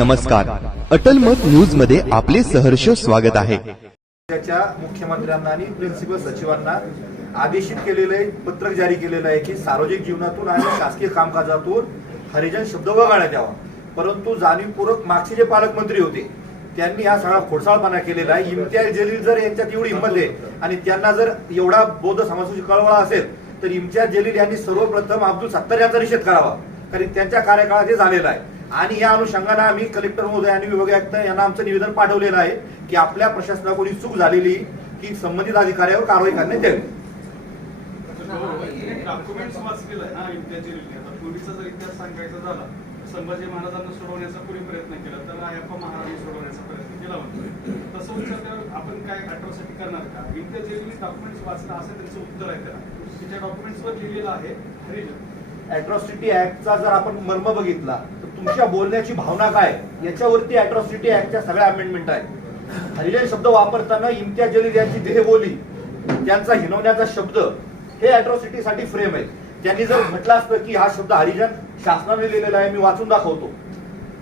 नमस्कार. अटल मत न्यूजमध्ये आपले सहर्ष स्वागत आहे. राज्याच्या मुख्यमंत्र्यांना आणि प्रिन्सिपल सचिवांना आदेशित केलेलं आहे पत्रक जारी केलेलं आहे की सार्वजनिक जीवनातून आणि शासकीय कामकाजातून हरिजन शब्द वगळण्यात यावा. परंतु जाणीवपूर्वक मागचे जे पालकमंत्री होते त्यांनी हा सगळा खोडसाळपणा केलेला आहे. इम्तियाज जलील जर यांच्यात एवढी हिंमत आहे आणि त्यांना जर एवढा बौद्ध समाजाची कळवळा असेल तर इम्तियाज जलील यांनी सर्वप्रथम अब्दुल सत्तार यांचा निषेध करावा. कारण त्यांच्या कार्यकाळात हे झालेलं आहे. आणि या अनुषंगाने आम्ही कलेक्टर महोदय आणि विभागीय आयुक्त यांना आमचं निवेदन पाठवलेलं आहे की आपल्या प्रशासनाकडून चूक झालेली की संबंधित अधिकाऱ्यावर कारवाई करण्यात यावी डॉक्युमेंट्स वाचलेलं आहे ना इतिहासची आता पूर्वीचा जर इतिहास सांगायचा झाला संभाजी महाराजांना सोडवण्याचा कुणी प्रयत्न केला तर अयप्पा महाराजांनी सोडवण्याचा प्रयत्न केला म्हणतोय तसं विचार केल्यावर आपण काय अट्रॉसिटी करणार का? इतिहास डॉक्युमेंट्स वाचलं असं त्यांचं उत्तर आहे त्याला. तिच्या त्या डॉक्युमेंट्सवर लिहिलेलं आहे हरिजन. अॅट्रॉसिटी ऍक्टचा जर आपण मर्म बघितला तर तुमच्या बोलण्याची भावना काय? याच्यावरती अॅट्रॉसिटी ऍक्टच्या सगळ्या अमेंडमेंट आहेत. हरिजन शब्द वापरताना इम्तियाज जलील यांची देहबोली त्यांचा हिनवण्याचा शब्द हे अॅट्रॉसिटीसाठी फ्रेम आहे त्यांनी जर म्हटलं असतं की हा शब्द हरिजन शासनाने लिहिलेला आहे मी वाचून दाखवतो.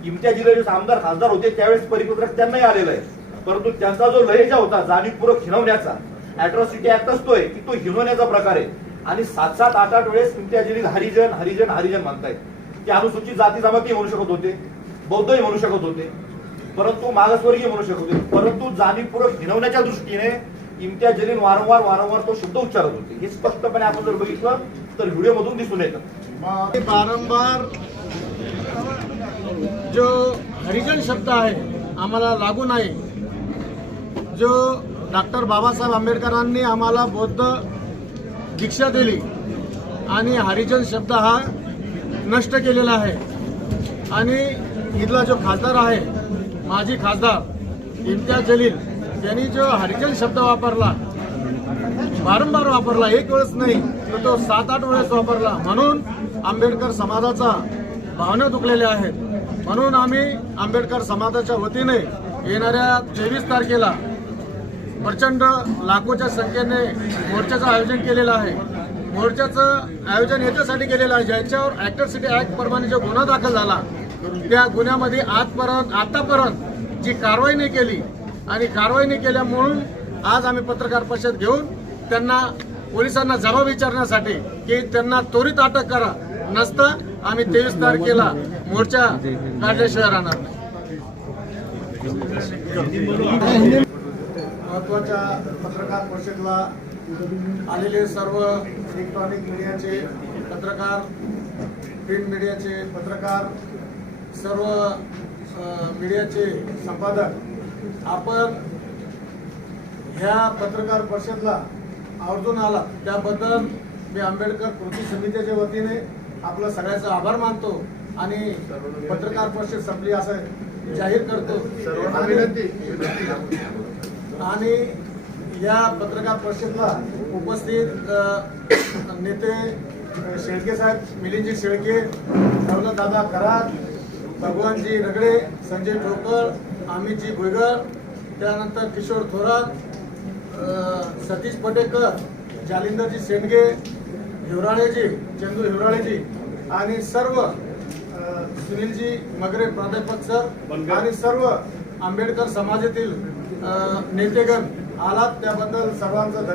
इम्तियाज जलील आमदार खासदार होते त्यावेळेस परिपत्रक त्यांनाही आलेलं आहे. परंतु त्यांचा जो लहेजा होता जाणीवपूर्वक हिनवण्याचा अॅट्रॉसिटी ऍक्ट असतोय की तो हिनवण्याचा प्रकार आहे. आणि सात सात आठ आठ वेळेस इम्तियाज हरिजन हरिजन हरिजन म्हणतायत की अनुसूचित जाती जमाती म्हणू शकत होते बौद्धही म्हणू शकत होते परंतु मागासवर्गीय म्हणू शकत होते. परंतु जाणीवपूर्वक हिनवण्याच्या दृष्टीने इम्तियाज जलील वारंवार वारंवार तो शब्द उच्चारत होते. हे स्पष्टपणे आपण जर बघितलं तर व्हिडिओ मधून दिसून येतं. वारंवार जो हरिजन शब्द आहे आम्हाला लागू नाही. जो डॉक्टर बाबासाहेब आंबेडकरांनी आम्हाला बौद्ध दीक्षा दिली. आणि हरिजन शब्द हा नष्ट केलेला आहे. आणि इथला जो खासदार आहे माजी खासदार इम्तियाज जलील त्यांनी जो हरिजन शब्द वापरला वारंवार वापरला एक वेळेस नाही तर तो सात आठ वेळेस वापरला. म्हणून आंबेडकर समाजाचा भावना दुखलेल्या आहेत. म्हणून आम्ही आंबेडकर समाजाच्या वतीने येणाऱ्या तेवीस तारखेला प्रचंड लाखोच्या संख्येने मोर्चाचं आयोजन केलेलं आहे. मोर्चाचं आयोजन याच्यासाठी केलेलं आहे ज्यांच्यावर ऍक्टरसिटी ऍक्ट प्रमाणे जो गुन्हा दाखल झाला त्या गुन्ह्यामध्ये आजपर्यंत आतापर्यंत जी कारवाई नाही केली आणि कारवाई नाही केल्या म्हणून आज आम्ही पत्रकार परिषद घेऊन त्यांना पोलिसांना जबाब विचारण्यासाठी की त्यांना त्वरित अटक करा. नसता आम्ही तेवीस तारखेला मोर्चा काढल्याशिवाय राहणार नाही. महत्त्वाच्या पत्रकार परिषदेला आलेले सर्व इलेक्ट्रॉनिक मीडियाचे पत्रकार प्रिंट मीडियाचे पत्रकार सर्व मीडियाचे संपादक आपण ह्या पत्रकार परिषदला आवर्जून आला त्याबद्दल मी आंबेडकर कृती समितीच्या वतीने आपलं सगळ्याचा आभार मानतो आणि पत्रकार परिषद संपली असं जाहीर करतो. आणि या पत्रकार परिषदला उपस्थित नेते शेळके साहेब मिलिंदजी शेळके दादा कराड भगवानजी रगडे संजय ठोकर अमितजी भुईगर त्यानंतर किशोर थोरात सतीश पटेकर जालिंदरजी शेंडगे हिवराळेजी चंदू हिवराळेजी आणि सर्व सुनीलजी मगरे प्राध्यापक सर आणि सर्व आंबेडकर समाजातील नेतेगण आलात त्याबद्दल सर्वांचं